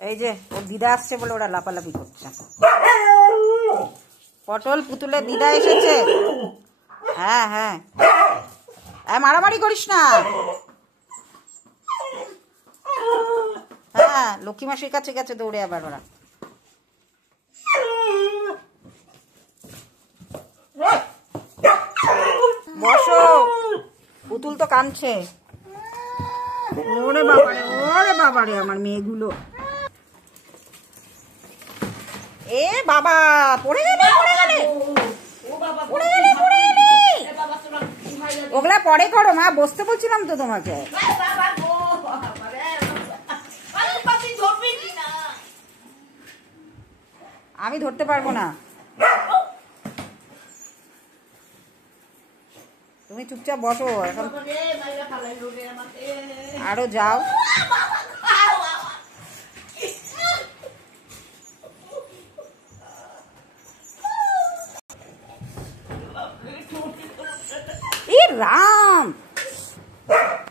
এই যে ওর দিদা আসছে বলে ওরা লাফালাফি করছে। পটল পুতুলের দিদা এসেছে। হ্যাঁ হ্যাঁ, মারামারি করিস না। হ্যাঁ, লক্ষ্মী মাসির কাছে গেছে দৌড়ে আবার ওরা। বসো, পুতুল তো কাঁদছে। ওরে বাবারে, ওরে বাবারে, আমার মেয়েগুলো। এ বাবা, পড়ে গেলে পড়ে গেলে পড়ে গেলে পড়ে গেলে। ওগুলা পরে করো মা, বসতে বলছিলাম তো তোমাকে। আমি ধরতে পারবো না, তুমি চুপচাপ বসো এখন, আরো যাও। রাম